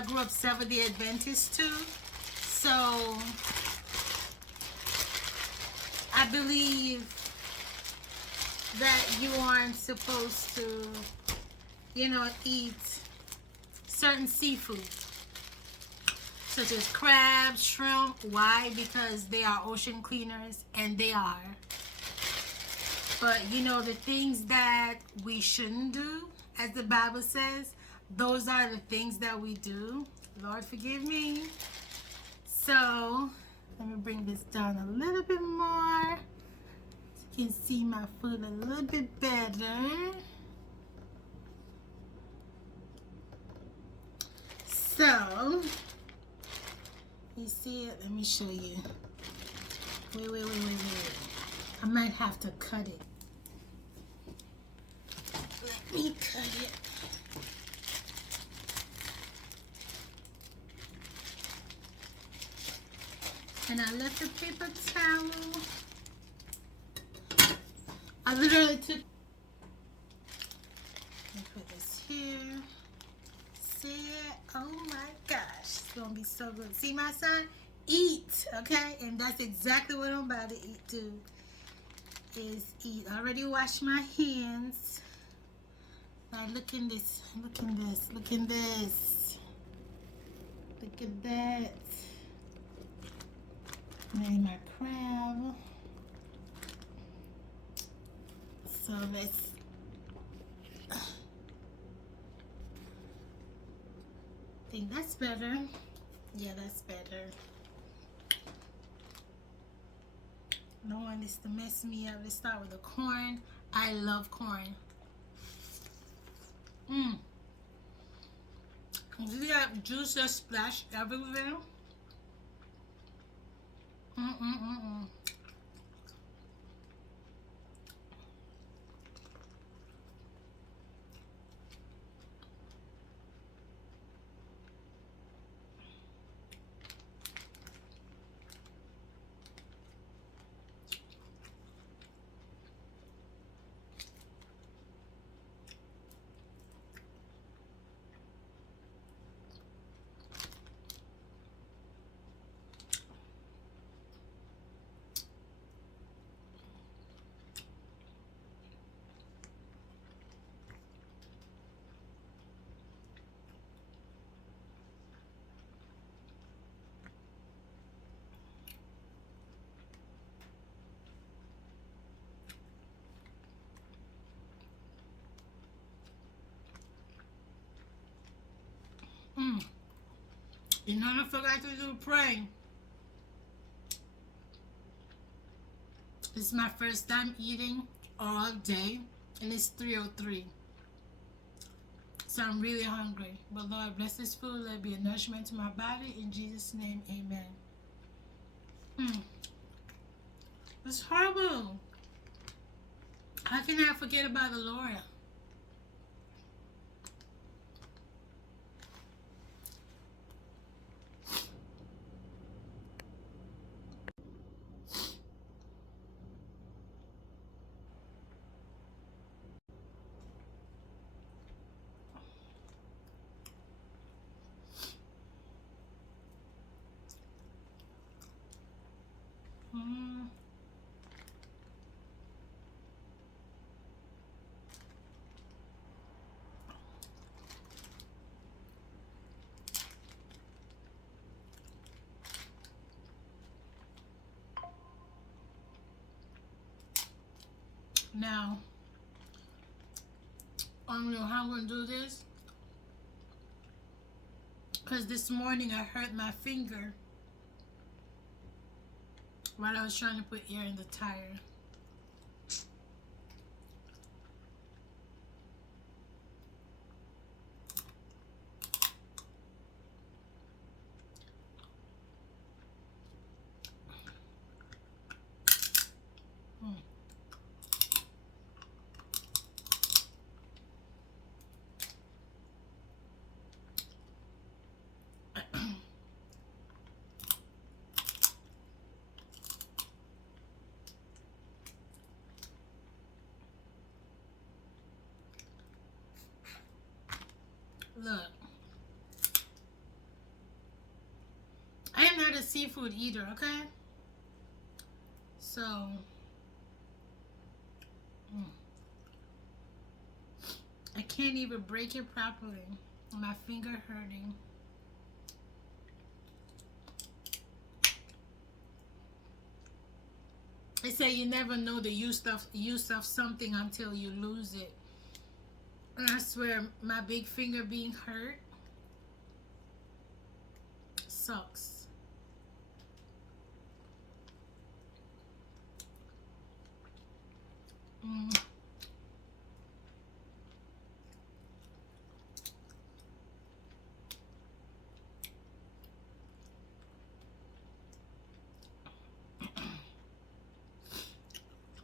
I grew up Seventh-day Adventist too, so I believe that you aren't supposed to, eat certain seafood, such as crab, shrimp. Why? Because they are ocean cleaners, and they are. But the things that we shouldn't do, as the Bible says, those are the things that we do. Lord, forgive me. So, let me bring this down a little bit more so you can see my food a little bit better. So, you see it? Let me show you. Wait. I might have to cut it. Let me cut it. And I left the paper towel. I literally took. Let me put this here. See it? Oh my gosh. It's gonna be so good. See my son? Eat, okay? And that's exactly what I'm about to eat too. Is eat. I already washed my hands. Now look in this. Look in this. Look in this. Look at that. And then my crab. So let's. I think that's better. Yeah, that's better. I don't want this to mess me up. Let's start with the corn. I love corn. You got juice just splashed everywhere. I forgot to do praying. This is my first time eating all day, and it's 3:03. So I'm really hungry. But Lord, bless this food. Let it be a nourishment to my body. In Jesus' name, amen. It's horrible. How can I forget about the Lord? Now, I don't know how I'm going to do this. Because this morning I hurt my finger while I was trying to put air in the tire. a seafood eater, okay? So, mm, I can't even break it properly. My finger hurting. They say you never know the use of something until you lose it. And I swear, my big finger being hurt sucks. Mm.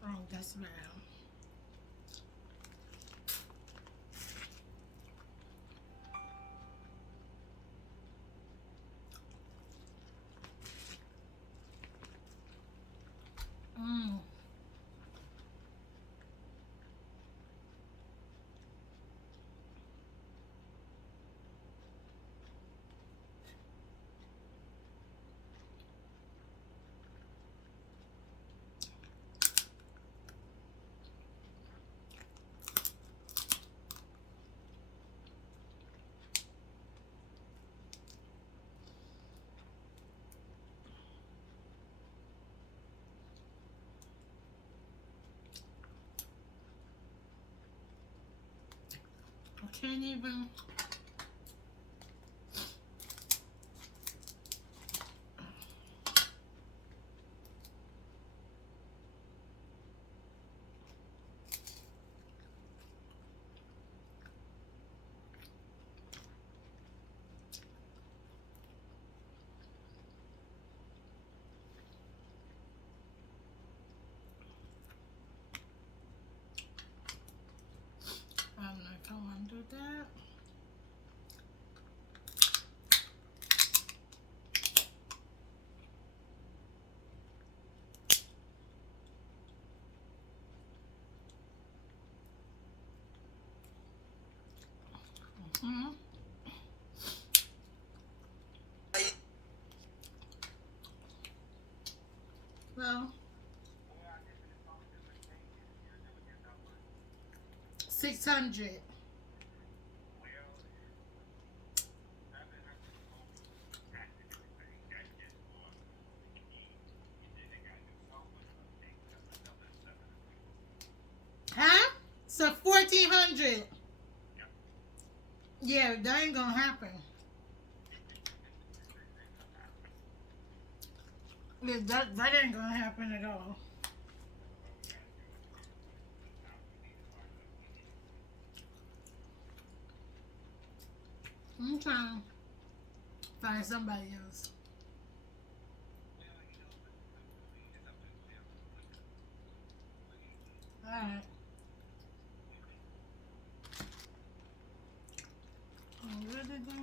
Oh, that's bad. Mm. I can't even. I'm not going to do that. Mm-hmm. Well, 600. Huh? So 1400. Yeah, that ain't gonna happen. Yeah, that ain't gonna happen at all. I'm trying to find somebody else. Alright. What did they do?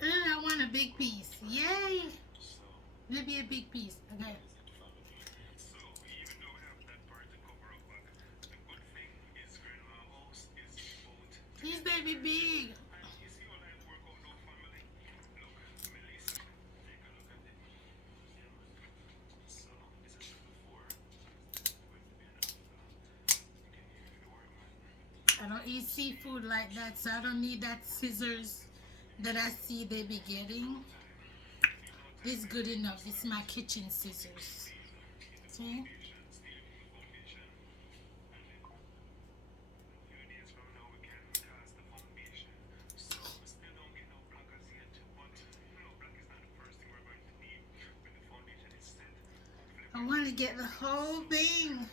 And I want a big piece. Yay! Maybe a big piece. Okay. These baby big. I don't eat seafood like that, so I don't need that scissors that I see they be getting. This is good enough. It's my kitchen scissors. See? I want to get the whole thing.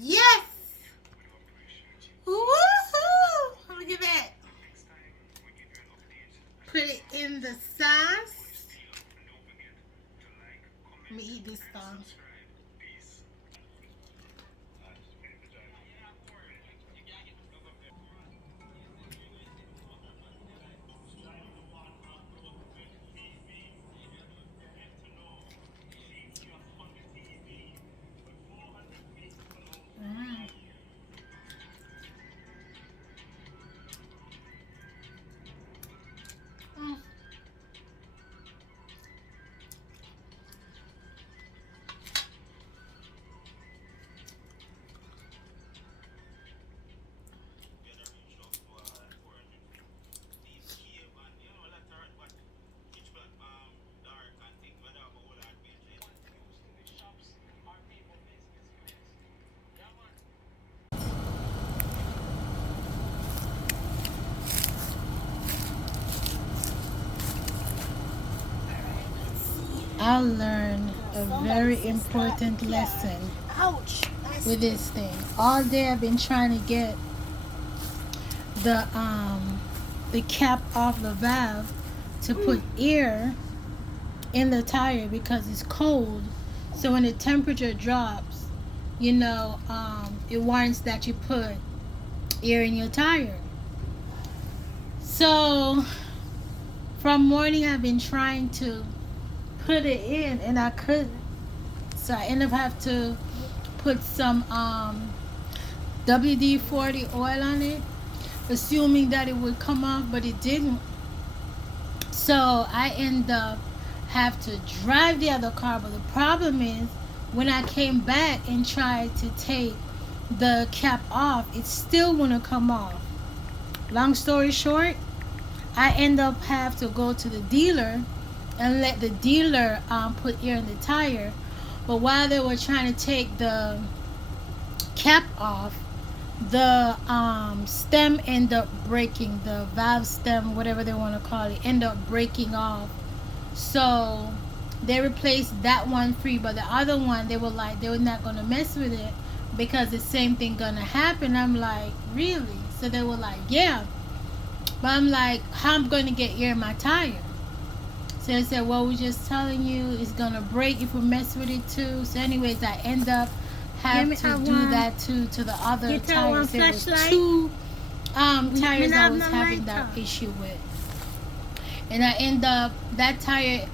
Yes! Woohoo! Look at that. Put it in the sauce. Let me eat this stuff. I learned a very important lesson with this thing. All day I've been trying to get the cap off the valve to put air in the tire because it's cold. So when the temperature drops, it warrants that you put air in your tire. So from morning I've been trying to put it in and I couldn't. So I ended up have to put some WD-40 oil on it, assuming that it would come off, but it didn't. So I end up have to drive the other car. But the problem is when I came back and tried to take the cap off, it still wouldn't come off. Long story short, I end up have to go to the dealer and let the dealer put air in the tire. But while they were trying to take the cap off, the stem ended up breaking. The valve stem, whatever they want to call it, ended up breaking off. So they replaced that one free, but the other one, they were not going to mess with it because the same thing gonna happen. I'm like, really? So they were like, yeah. But I'm like, how am I going to get air in my tire? So they said, well, we're just telling you it's going to break if we mess with it too. So anyways, I end up having to do that too to the other tires. There was two tires I was having that issue with. And I end up, that tire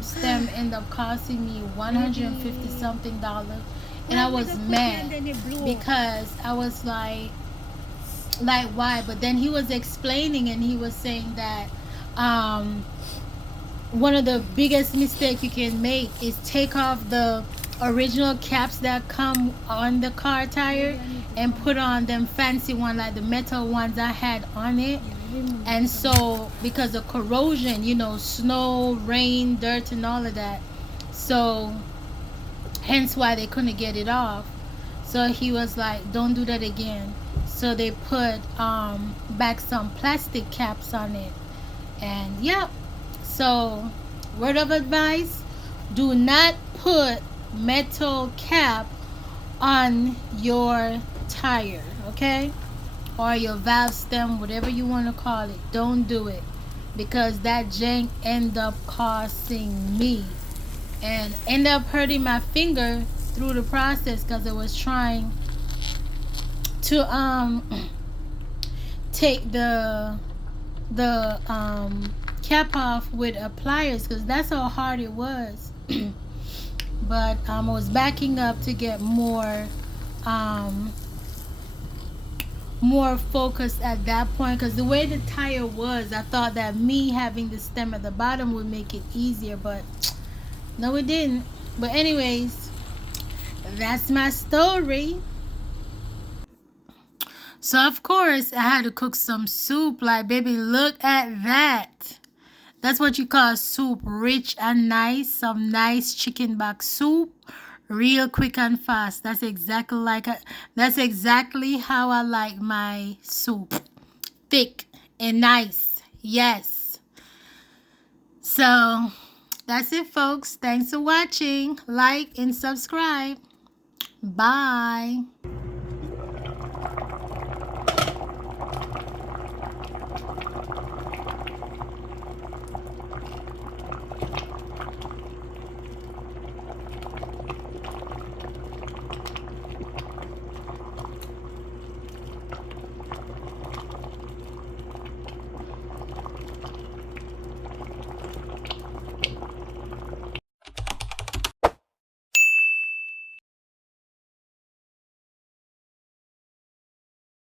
stem ended up costing me $150 something. And I was mad because I was like why? But then he was explaining and he was saying that one of the biggest mistakes you can make is take off the original caps that come on the car tire and put on them fancy ones, like the metal ones I had on it. And so because of corrosion, snow, rain, dirt and all of that, so hence why they couldn't get it off. So he was like, don't do that again. So they put back some plastic caps on it. And yep. So word of advice, do not put metal cap on your tire, okay? Or your valve stem, whatever you want to call it. Don't do it, because that jank end up costing me and end up hurting my finger through the process because I was trying to take the cap off with pliers, because that's how hard it was. But I was backing up to get more more focused at that point, because the way the tire was, I thought that me having the stem at the bottom would make it easier, but no, it didn't. But anyways, that's my story. So of course I had to cook some soup. Like, baby, look at that. That's what you call soup, rich and nice. Some nice chicken back soup, real quick and fast. That's exactly how I like my soup, thick and nice. Yes. So that's it, folks. Thanks for watching. Like and subscribe. Bye.